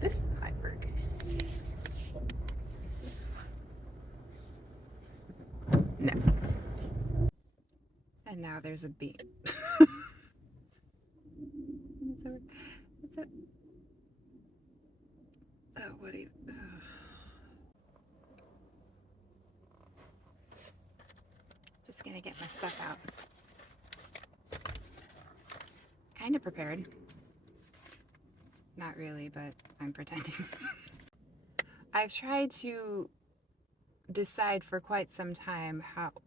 This one might work. No. And now there's a beam. What's up? Oh, what do you... Just gonna get my stuff out. Kind of prepared. Not really, but I'm pretending. I've tried to decide for quite some time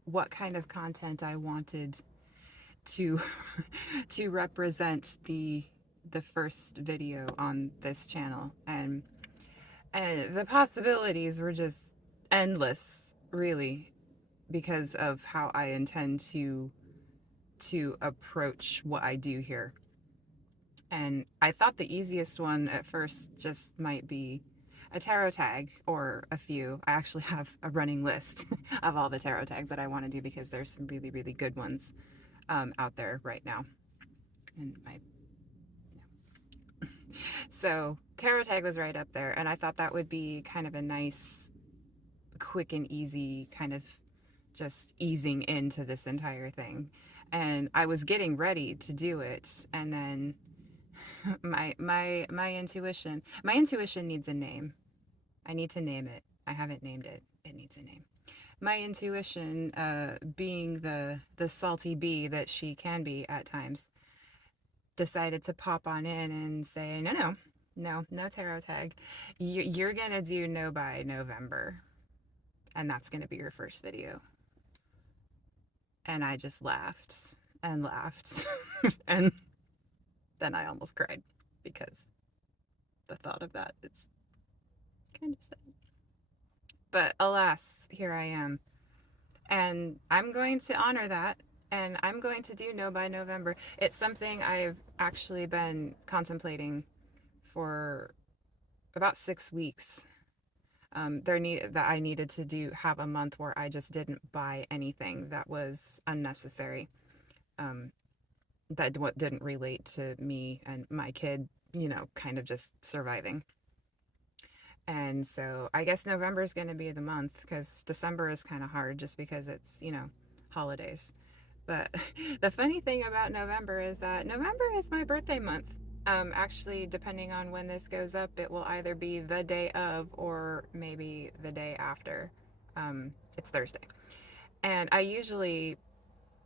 what kind of content I wanted to to represent the first video on this channel, and the possibilities were just endless, really, because of how I intend to approach what I do here. And I thought the easiest one at first just might be a tarot tag or a few. I actually have a running list of all the tarot tags that I want to do because there's some really, really good ones out there right now. And so tarot tag was right up there, and I thought that would be kind of a nice, quick and easy kind of just easing into this entire thing. And I was getting ready to do it, and then my intuition needs a name. I need to name it. I haven't named it. It needs a name. My intuition, being the salty bee that she can be at times, decided to pop on in and say, no tarot tag. You're gonna do no by November, and that's gonna be your first video. And I just laughed and laughed and then I almost cried because the thought of that is kind of sad. But alas, here I am. And I'm going to honor that, and I'm going to do no by November. It's something I've actually been contemplating for about 6 weeks. That I needed to have a month where I just didn't buy anything that was unnecessary. That didn't relate to me and my kid, kind of just surviving. And so I guess November is going to be the month, because December is kind of hard just because it's, holidays. But the funny thing about November is that November is my birthday month. Actually, depending on when this goes up, it will either be the day of or maybe the day after. It's Thursday. And I usually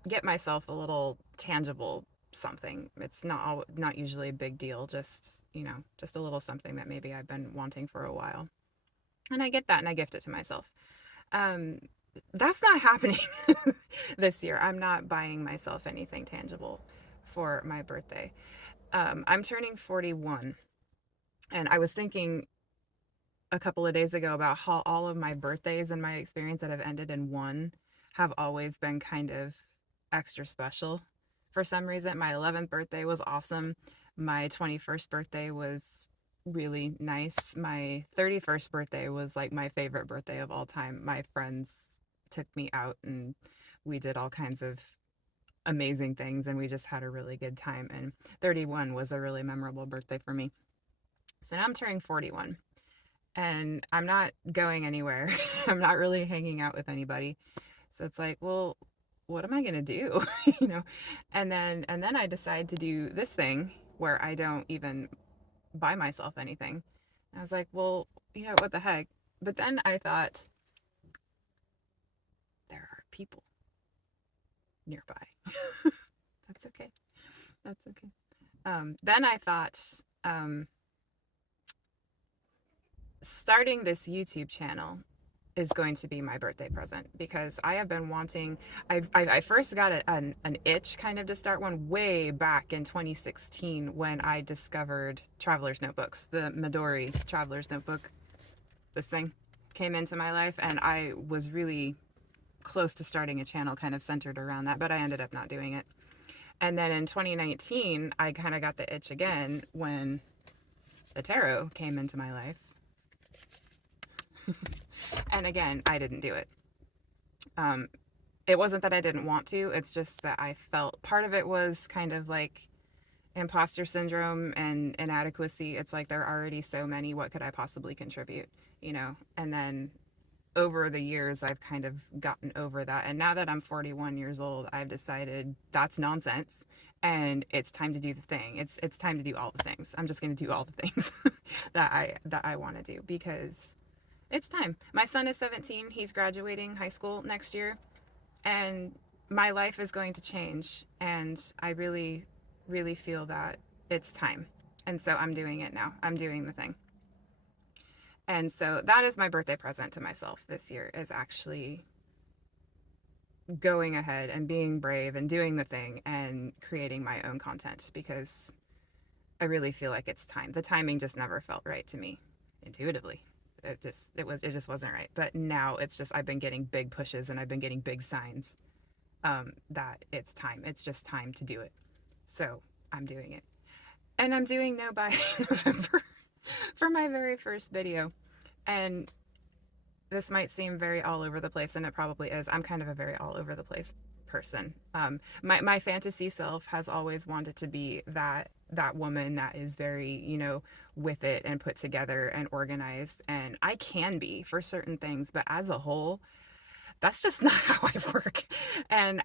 get myself a little tangible something. It's not usually a big deal, just a little something that maybe I've been wanting for a while, and I get that and I gift it to myself. That's not happening this year. I'm not buying myself anything tangible for my birthday. I'm turning 41, and I was thinking a couple of days ago about how all of my birthdays in my experience that have ended in one have always been kind of extra special. For some reason, my 11th birthday was awesome. My 21st birthday was really nice. My 31st birthday was like my favorite birthday of all time. My friends took me out and we did all kinds of amazing things, and we just had a really good time. And 31 was a really memorable birthday for me. So now I'm turning 41, and I'm not going anywhere. I'm not really hanging out with anybody. So it's like, well, what am I going to do? And then I decide to do this thing where I don't even buy myself anything. And I was like, well, what the heck? But then I thought, there are people nearby. That's okay. Then I thought, starting this YouTube channel is going to be my birthday present, because I have been wanting, I first got an itch kind of to start one way back in 2016 when I discovered Traveler's Notebooks, the Midori Traveler's Notebook. This thing came into my life, and I was really close to starting a channel kind of centered around that, but I ended up not doing it. And then in 2019, I kind of got the itch again when the tarot came into my life. And again, I didn't do it. It wasn't that I didn't want to, it's just that I felt, part of it was kind of like imposter syndrome and inadequacy. It's like there are already so many. What could I possibly contribute? You know? And then over the years, I've kind of gotten over that. And now that I'm 41 years old, I've decided that's nonsense. And it's time to do the thing. It's time to do all the things. I'm just going to do all the things that I want to do because it's time. My son is 17. He's graduating high school next year, and my life is going to change. And I really, really feel that it's time. And so I'm doing it now. I'm doing the thing. And so that is my birthday present to myself this year, is actually going ahead and being brave and doing the thing and creating my own content, because I really feel like it's time. The timing just never felt right to me intuitively. It just wasn't right. But now it's just, I've been getting big pushes and I've been getting big signs that it's time. It's just time to do it. So I'm doing it. And I'm doing No by November for my very first video. And this might seem very all over the place, and it probably is. I'm kind of a very all over the place person. My fantasy self has always wanted to be that woman that is very, you know, with it and put together and organized. And I can be for certain things, but as a whole, that's just not how I work. And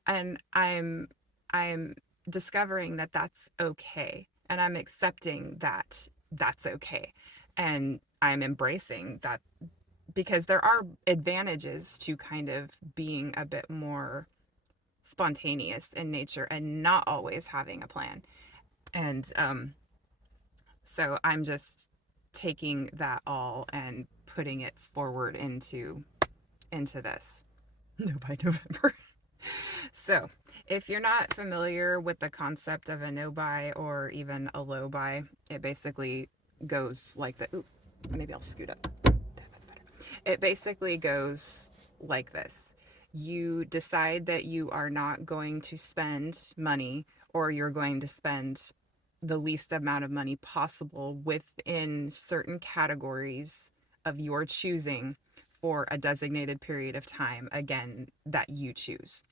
I'm discovering that that's okay, and I'm accepting that that's okay, and I'm embracing that, because there are advantages to kind of being a bit more spontaneous in nature and not always having a plan. And so I'm just taking that all and putting it forward into this. No by November. So if you're not familiar with the concept of a no buy or even a low buy, it basically goes like the, ooh, maybe I'll scoot up. That's better. It basically goes like this. You decide that you are not going to spend money, or you're going to spend the least amount of money possible within certain categories of your choosing for a designated period of time, again, that you choose.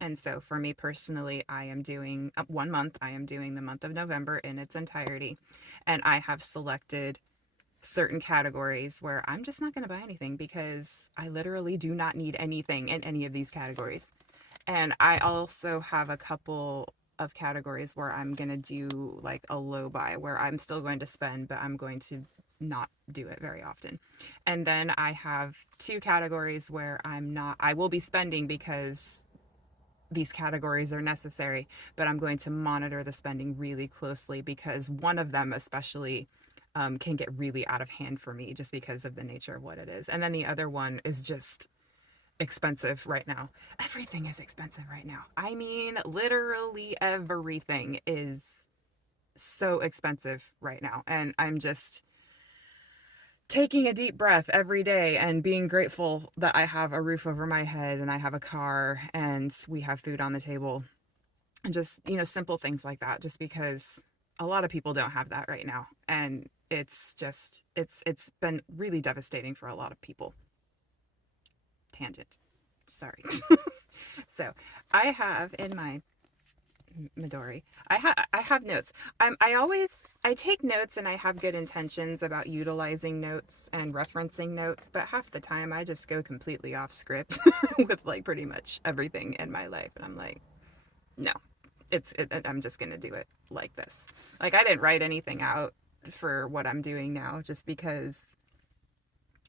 And so for me personally, I am doing 1 month. I am doing the month of November in its entirety. And I have selected certain categories where I'm just not going to buy anything, because I literally do not need anything in any of these categories. And I also have a couple of categories where I'm going to do like a low buy, where I'm still going to spend, but I'm going to not do it very often. And then I have 2 categories where I will be spending because these categories are necessary, but I'm going to monitor the spending really closely, because one of them especially can get really out of hand for me just because of the nature of what it is. And then the other one is just expensive right now. Everything is expensive right now. I mean, literally everything is so expensive right now. And I'm just taking a deep breath every day and being grateful that I have a roof over my head and I have a car and we have food on the table. And just, you know, simple things like that, just because a lot of people don't have that right now. And it's just, it's been really devastating for a lot of people. Tangent. Sorry. So I have in my Midori, I have notes. I take notes, and I have good intentions about utilizing notes and referencing notes, but half the time I just go completely off script with like pretty much everything in my life. And I'm like, no, I'm just going to do it like this. Like, I didn't write anything out for what I'm doing now, just because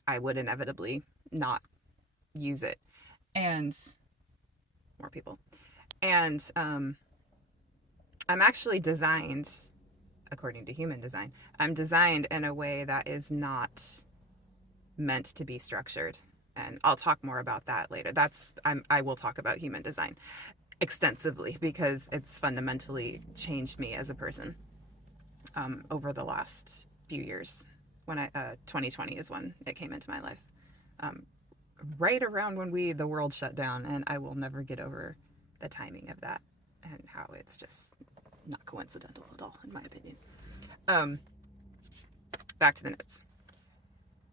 I would inevitably not use it. And more people. And I'm actually designed, according to human design, I'm designed in a way that is not meant to be structured. And I'll talk more about that later. I will talk about human design extensively, because it's fundamentally changed me as a person over the last few years. 2020 is when it came into my life. Right around when the world shut down, and I will never get over the timing of that and how it's just not coincidental at all, in my opinion. Back to the notes.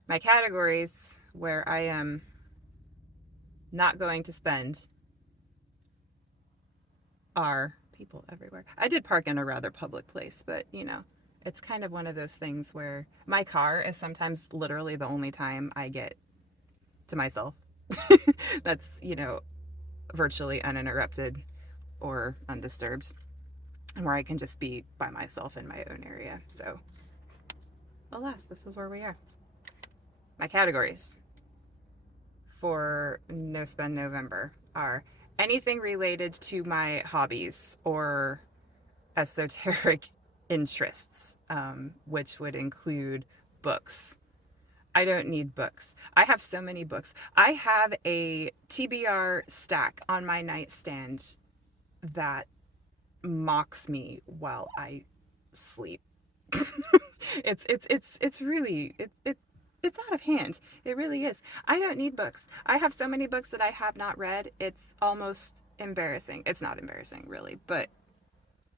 My categories where I am not going to spend are people everywhere. I did park in a rather public place, but it's kind of one of those things where my car is sometimes literally the only time I get to myself. That's, virtually uninterrupted or undisturbed, and where I can just be by myself in my own area. So, alas, this is where we are. My categories for No Spend November are anything related to my hobbies or esoteric interests, which would include books. I don't need books. I have so many books. I have a TBR stack on my nightstand that mocks me while I sleep. It's really it's out of hand. It really is. I don't need books. I have so many books that I have not read. It's almost embarrassing. It's not embarrassing really, but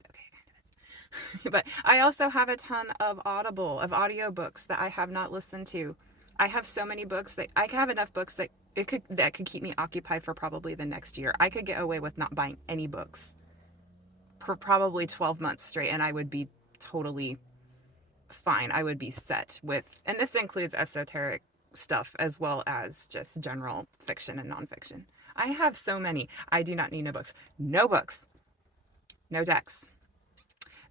okay, kind of is. But I also have a ton of audiobooks that I have not listened to. I have so many books that I have enough books that could keep me occupied for probably the next year. I could get away with not buying any books for probably 12 months straight, and I would be totally fine. I would be set with, and this includes esoteric stuff as well as just general fiction and nonfiction. I have so many. I do not need no books. No books. No decks.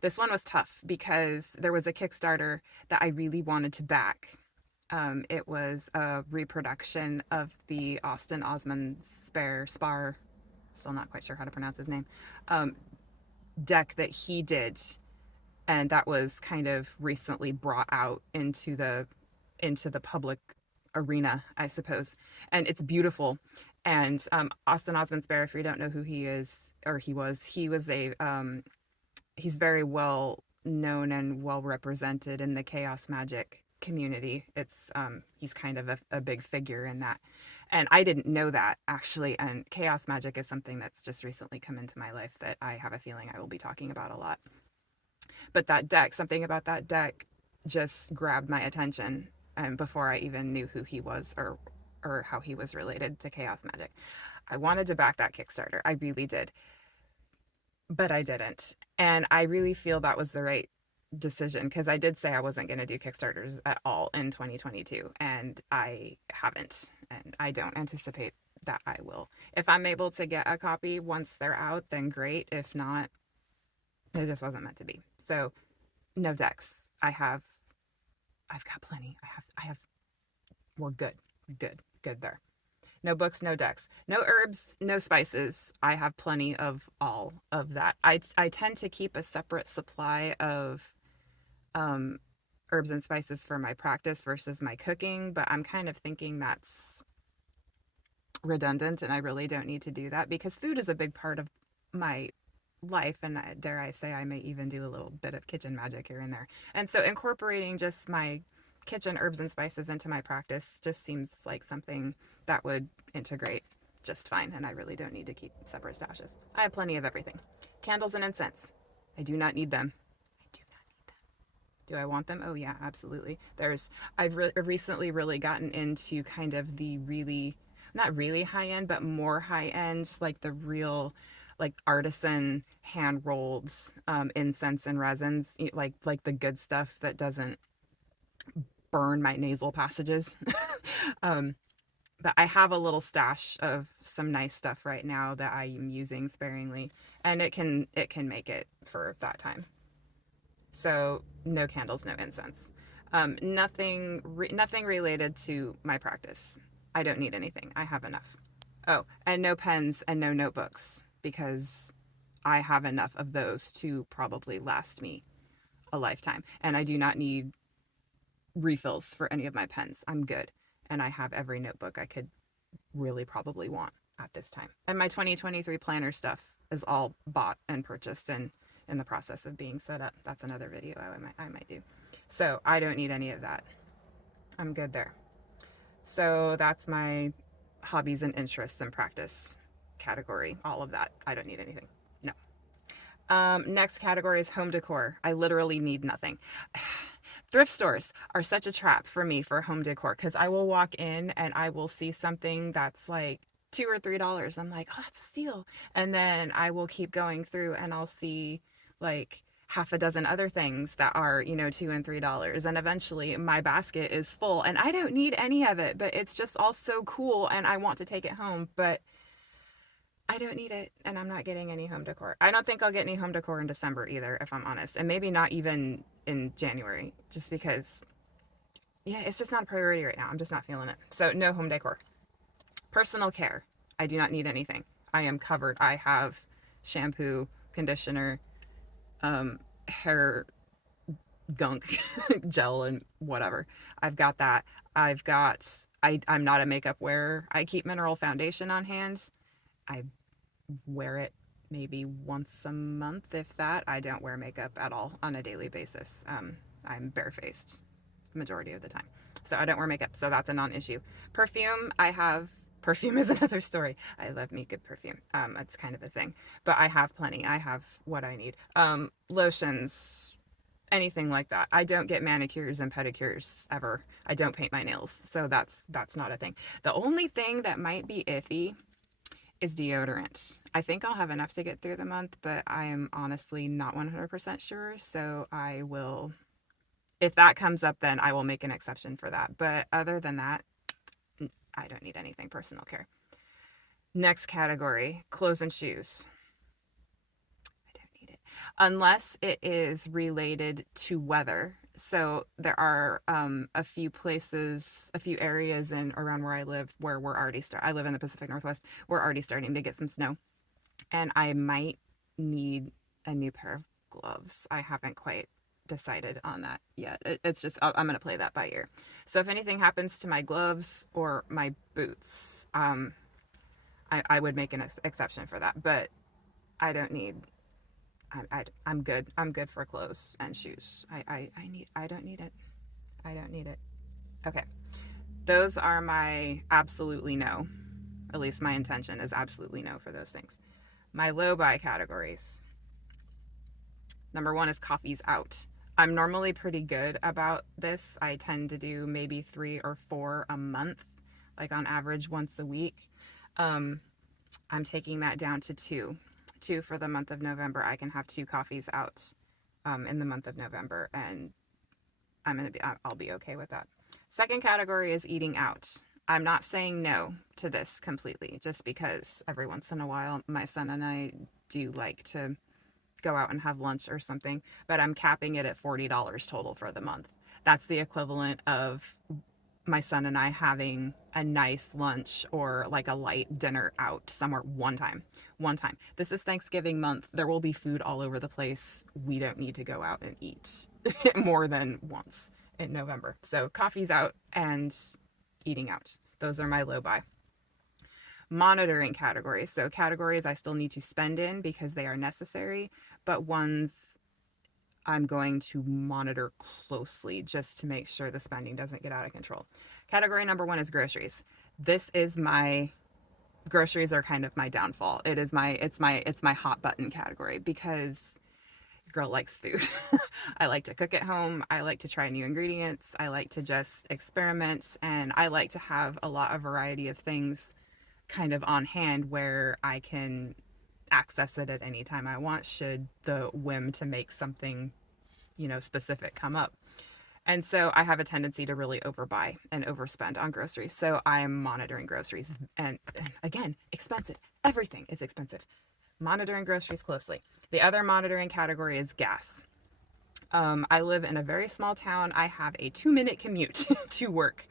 This one was tough because there was a Kickstarter that I really wanted to back. It was a reproduction of the Austin Osman Spar, still not quite sure how to pronounce his name, deck that he did, and that was kind of recently brought out into the public arena, I suppose. And it's beautiful. And Austin Osman Spare, if you don't know who he is, or he was a he's very well known and well represented in the chaos magic community. It's he's kind of a big figure in that. And I didn't know that, actually. And chaos magic is something that's just recently come into my life that I have a feeling I will be talking about a lot. But that deck, something about that deck just grabbed my attention, before I even knew who he was or how he was related to chaos magic. I wanted to back that Kickstarter. I really did. But I didn't. And I really feel that was the right decision, because I did say I wasn't going to do Kickstarters at all in 2022, and I haven't, and I don't anticipate that I will. If I'm able to get a copy once they're out, then great. If not, it just wasn't meant to be. So no decks. I've got plenty. We're good. Good there. No books, no decks, no herbs, no spices. I have plenty of all of that. I tend to keep a separate supply of herbs and spices for my practice versus my cooking, but I'm kind of thinking that's redundant, and I really don't need to do that, because food is a big part of my life, and dare I say I may even do a little bit of kitchen magic here and there. And so incorporating just my kitchen herbs and spices into my practice just seems like something that would integrate just fine, and I really don't need to keep separate stashes. I have plenty of everything. Candles and incense. I do not need them. Do I want them? Oh yeah, absolutely. I've recently really gotten into kind of the really, not really high end, but more high end, like the real, like artisan hand rolled incense and resins, like the good stuff that doesn't burn my nasal passages. But I have a little stash of some nice stuff right now that I am using sparingly, and it can make it for that time. So no candles, no incense, nothing related to my practice. I don't need anything. I have enough. Oh, and no pens and no notebooks, because I have enough of those to probably last me a lifetime. And I do not need refills for any of my pens. I'm good. And I have every notebook I could really probably want at this time. And my 2023 planner stuff is all bought and purchased and in the process of being set up. That's another video I might do. So I don't need any of that. I'm good there. So that's my hobbies and interests and practice category. All of that. I don't need anything. No. Next category is home decor. I literally need nothing. Thrift stores are such a trap for me for home decor, because I will walk in and I will see something that's like $2 or $3. I'm like, oh, that's a steal. And then I will keep going through and I'll see like half a dozen other things that are, $2 and $3. And eventually my basket is full and I don't need any of it, but it's just all so cool and I want to take it home. But I don't need it, and I'm not getting any home decor. I don't think I'll get any home decor in December either, if I'm honest. And maybe not even in January, just because, yeah, it's just not a priority right now. I'm just not feeling it. So, no home decor. Personal care. I do not need anything. I am covered. I have shampoo, conditioner, hair gunk, gel, and whatever. I've got that. I'm not a makeup wearer. I keep mineral foundation on hand. I wear it maybe once a month, if that. I don't wear makeup at all on a daily basis. I'm barefaced majority of the time. So I don't wear makeup. So that's a non-issue. Perfume is another story. I love me good perfume. It's kind of a thing, but I have plenty. I have what I need. Lotions, anything like that. I don't get manicures and pedicures ever. I don't paint my nails. So that's not a thing. The only thing that might be iffy is deodorant. I think I'll have enough to get through the month, but I am honestly not 100% sure. So I will, if that comes up, then I will make an exception for that. But other than that, I don't need anything personal care. Next category, clothes and shoes. I don't need it. Unless it is related to weather. So there are a few places, a few areas in around where I live where we're already I live in the Pacific Northwest. We're already starting to get some snow. And I might need a new pair of gloves. I haven't quite decided on that yet. It's just, I'm going to play that by ear. So if anything happens to my gloves or my boots, I would make an exception for that. But I don't need, I'm good. I'm good for clothes and shoes. I don't need it. I don't need it. Okay. Those are my absolutely no. At least my intention is absolutely no for those things. My low buy categories. Number one is coffees out. I'm normally pretty good about this. I tend to do maybe 3 or 4 a month, like on average once a week. I'm taking that down to 2. 2 for the month of November. I can have 2 coffees out in the month of November, and I'll be okay with that. Second category is eating out. I'm not saying no to this completely, just because every once in a while my son and I do like to go out and have lunch or something, but I'm capping it at $40 total for the month. That's the equivalent of my son and I having a nice lunch or like a light dinner out somewhere one time. This is Thanksgiving month. There will be food all over the place. We don't need to go out and eat more than once in November. So coffee's out and eating out. Those are my low buy. Monitoring categories. So categories I still need to spend in because they are necessary, but ones I'm going to monitor closely just to make sure the spending doesn't get out of control. Category number 1 is groceries. Groceries are kind of my downfall. It's my hot button category because your girl likes food. I like to cook at home. I like to try new ingredients. I like to just experiment, and I like to have a lot of variety of things kind of on hand where I can access it at any time I want should the whim to make something, specific come up. And so I have a tendency to really overbuy and overspend on groceries. So I'm monitoring groceries, and again, expensive. Everything is expensive. Monitoring groceries closely. The other monitoring category is gas. I live in a very small town. I have a 2-minute commute to work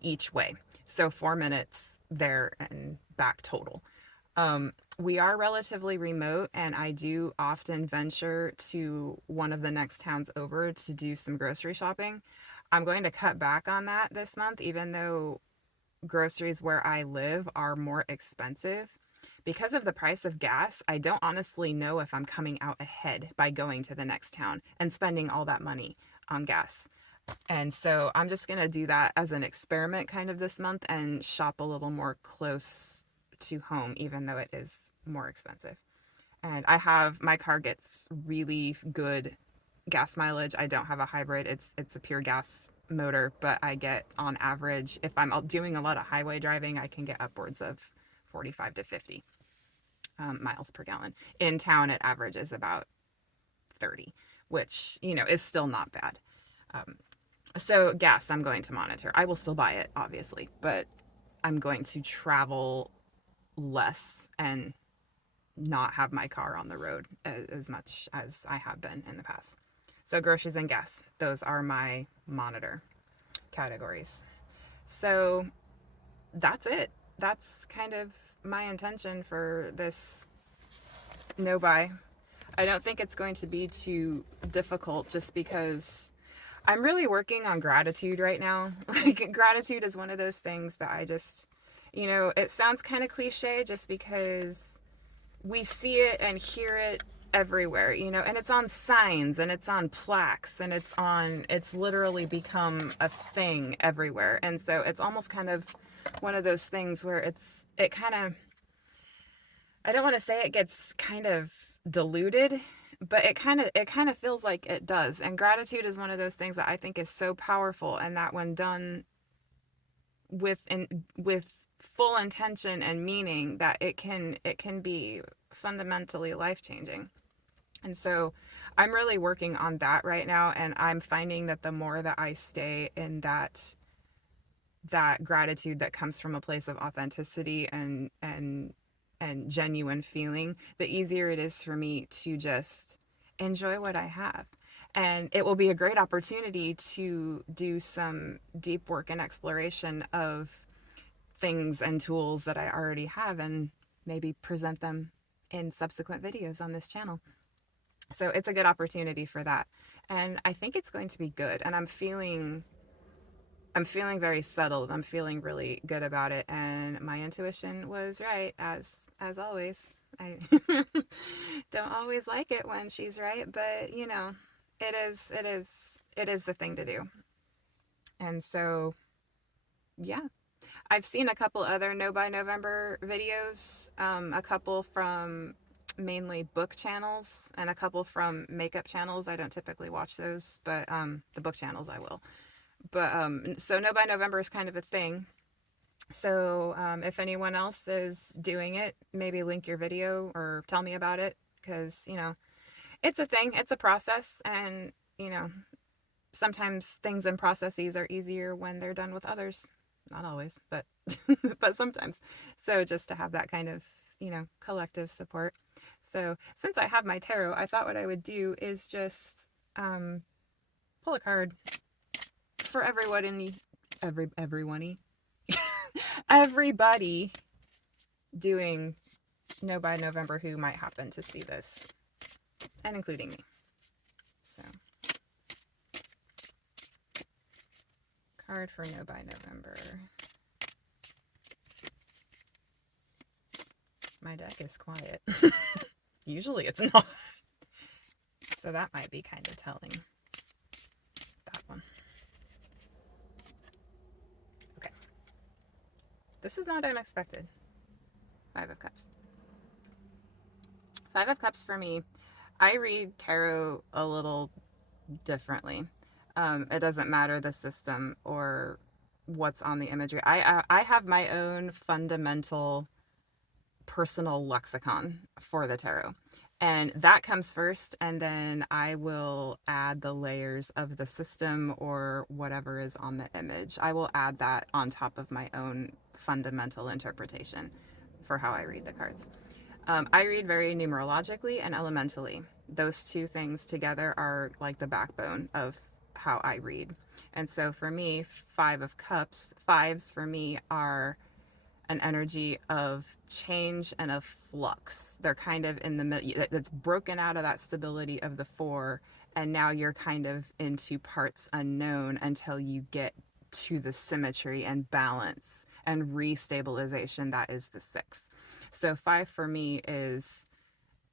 each way. So 4 minutes there and back total. We are relatively remote, and I do often venture to one of the next towns over to do some grocery shopping. I'm going to cut back on that this month, even though groceries where I live are more expensive. Because of the price of gas, I don't honestly know if I'm coming out ahead by going to the next town and spending all that money on gas. And so I'm just going to do that as an experiment kind of this month and shop a little more close to home, even though it is more expensive. And my car gets really good gas mileage. I don't have a hybrid. It's a pure gas motor, but I get on average, if I'm doing a lot of highway driving, I can get upwards of 45 to 50 miles per gallon. In town, it averages about 30, which, is still not bad. So gas, I'm going to monitor. I will still buy it, obviously, but I'm going to travel less and not have my car on the road as much as I have been in the past. So groceries and gas, those are my monitor categories. So that's it. That's kind of my intention for this no buy. I don't think it's going to be too difficult just because I'm really working on gratitude right now. Like, gratitude is one of those things that I just, it sounds kind of cliche just because we see it and hear it everywhere, and it's on signs and it's on plaques and it's literally become a thing everywhere. And so it's almost kind of one of those things where it kind of, I don't want to say it gets kind of diluted, but it kind of feels like it does. And gratitude is one of those things that I think is so powerful, and that when done with full intention and meaning, that it can be fundamentally life-changing. And so I'm really working on that right now, and I'm finding that the more that I stay in that gratitude that comes from a place of authenticity and genuine feeling, the easier it is for me to just enjoy what I have. And it will be a great opportunity to do some deep work and exploration of things and tools that I already have, and maybe present them in subsequent videos on this channel. So it's a good opportunity for that. And I think it's going to be good. And I'm feeling very settled. I'm feeling really good about it. And my intuition was right, as always. I don't always like it when she's right, but it is the thing to do. And so, yeah. I've seen a couple other No Buy November videos, a couple from mainly book channels and a couple from makeup channels. I don't typically watch those, but the book channels I will. But so No Buy November is kind of a thing. So if anyone else is doing it, maybe link your video or tell me about it, because it's a thing, it's a process, and sometimes things and processes are easier when they're done with others. Not always, but but sometimes. So just to have that kind of collective support. So since I have my tarot, I thought what I would do is just pull a card for everybody doing No Buy November who might happen to see this, and including me. So, card for No Buy November. My deck is quiet. Usually it's not. So that might be kind of telling. That one. Okay. This is not unexpected. 5 of Cups. 5 of Cups for me, I read tarot a little differently. It doesn't matter the system or what's on the imagery. I have my own fundamental personal lexicon for the tarot, and that comes first, and then I will add the layers of the system or whatever is on the image. I will add that on top of my own fundamental interpretation for how I read the cards. I read very numerologically and elementally. Those two things together are like the backbone of how I read. And so for me, 5 of Cups, fives for me are an energy of change and of flux. They're kind of in the middle, that's broken out of that stability of the 4, and now you're kind of into parts unknown until you get to the symmetry and balance and restabilization that is the 6. So 5 for me is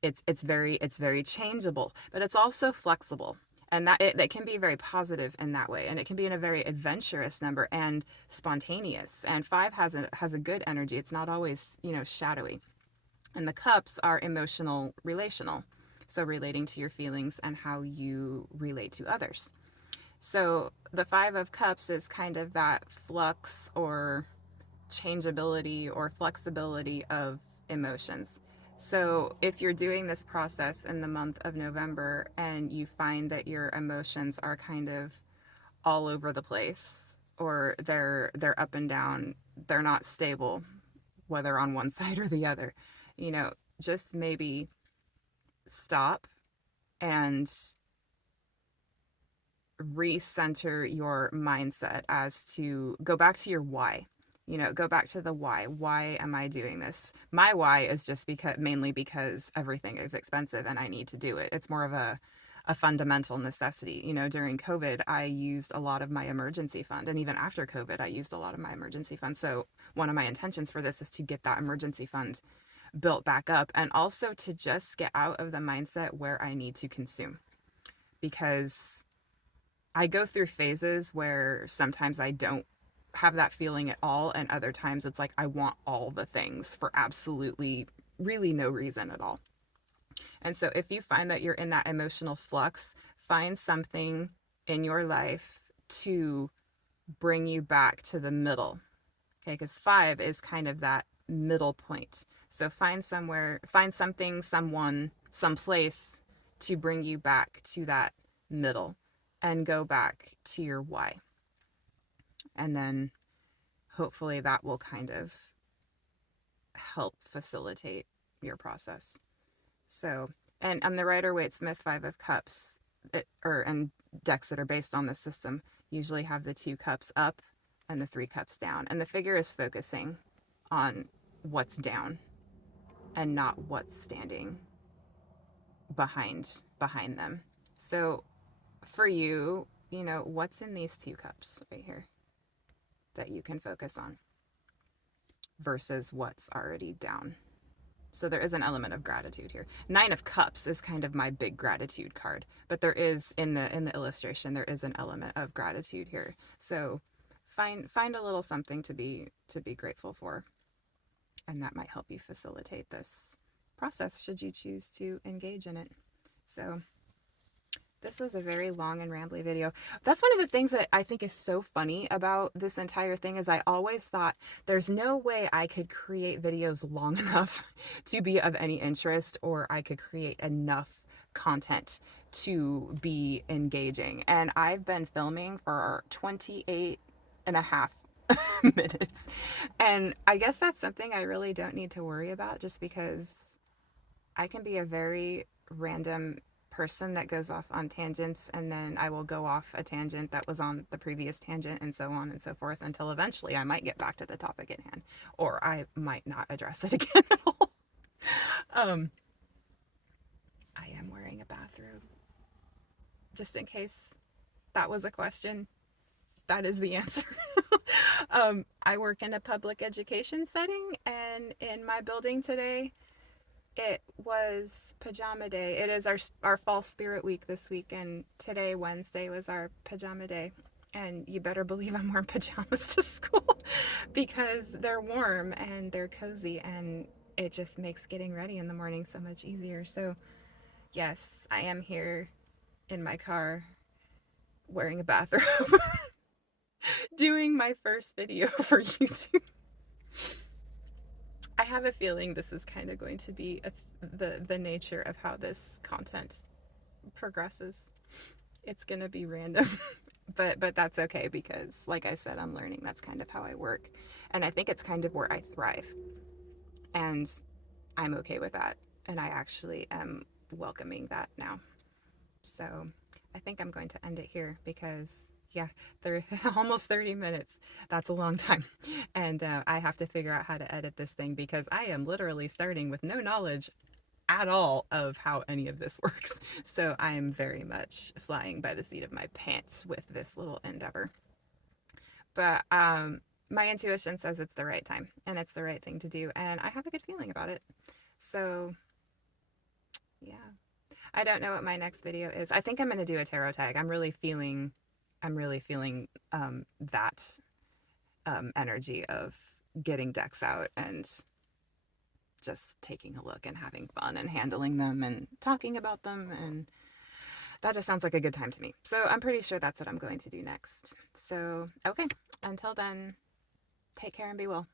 it's very changeable, but it's also flexible. And that can be very positive in that way, and it can be in a very adventurous number and spontaneous. And 5 has a good energy. It's not always shadowy. And the Cups are emotional, relational, so relating to your feelings and how you relate to others. So the 5 of Cups is kind of that flux or changeability or flexibility of emotions. So if you're doing this process in the month of November and you find that your emotions are kind of all over the place, or they're up and down, they're not stable, whether on one side or the other, you know, just maybe stop and recenter your mindset as to go back to your why. You know, go back to the why. Why am I doing this? My why is just because, mainly because everything is expensive and I need to do it. It's more of a fundamental necessity. You know, during COVID, I used a lot of my emergency fund. And even after COVID, I used a lot of my emergency fund. So one of my intentions for this is to get that emergency fund built back up, and also to just get out of the mindset where I need to consume. Because I go through phases where sometimes I don't have that feeling at all, and other times it's like I want all the things for absolutely really no reason at all. And so if you find that you're in that emotional flux, find something in your life to bring you back to the middle. Okay, because 5 is kind of that middle point. So find somewhere, find something, someone, someplace to bring you back to that middle and go back to your why. And then hopefully that will kind of help facilitate your process. So, and the Rider-Waite Smith 5 of Cups, and decks that are based on the system usually have the 2 cups up and the 3 cups down. And the figure is focusing on what's down and not what's standing behind them. So for you, you know, what's in these 2 cups right here that you can focus on versus what's already down. So there is an element of gratitude here. 9 of Cups is kind of my big gratitude card, but there is in the illustration, there is an element of gratitude here. So find a little something to be grateful for, and that might help you facilitate this process should you choose to engage in it. So this was a very long and rambly video. That's one of the things that I think is so funny about this entire thing, is I always thought there's no way I could create videos long enough to be of any interest, or I could create enough content to be engaging. And I've been filming for 28 and a half minutes. And I guess that's something I really don't need to worry about, just because I can be a very random person that goes off on tangents, and then I will go off a tangent that was on the previous tangent, and so on and so forth, until eventually I might get back to the topic at hand, or I might not address it again at all. I am wearing a bathrobe, just in case that was a question. That is the answer. I work in a public education setting, and in my building today, it was pajama day. It is our fall spirit week this week, and today, Wednesday, was our pajama day. And you better believe I'm wearing pajamas to school because they're warm and they're cozy, and it just makes getting ready in the morning so much easier. So yes, I am here in my car wearing a bathrobe doing my first video for YouTube. I have a feeling this is kind of going to be the nature of how this content progresses. It's going to be random, but that's okay, because like I said, I'm learning. That's kind of how I work, and I think it's kind of where I thrive, and I'm okay with that, and I actually am welcoming that now. So I think I'm going to end it here, because yeah, they're almost 30 minutes. That's a long time. And I have to figure out how to edit this thing, because I am literally starting with no knowledge at all of how any of this works. So I am very much flying by the seat of my pants with this little endeavor. But my intuition says it's the right time and it's the right thing to do. And I have a good feeling about it. So yeah, I don't know what my next video is. I think I'm going to do a tarot tag. I'm really feeling that energy of getting decks out and just taking a look and having fun and handling them and talking about them, and that just sounds like a good time to me. So I'm pretty sure that's what I'm going to do next. So okay, until then, take care and be well.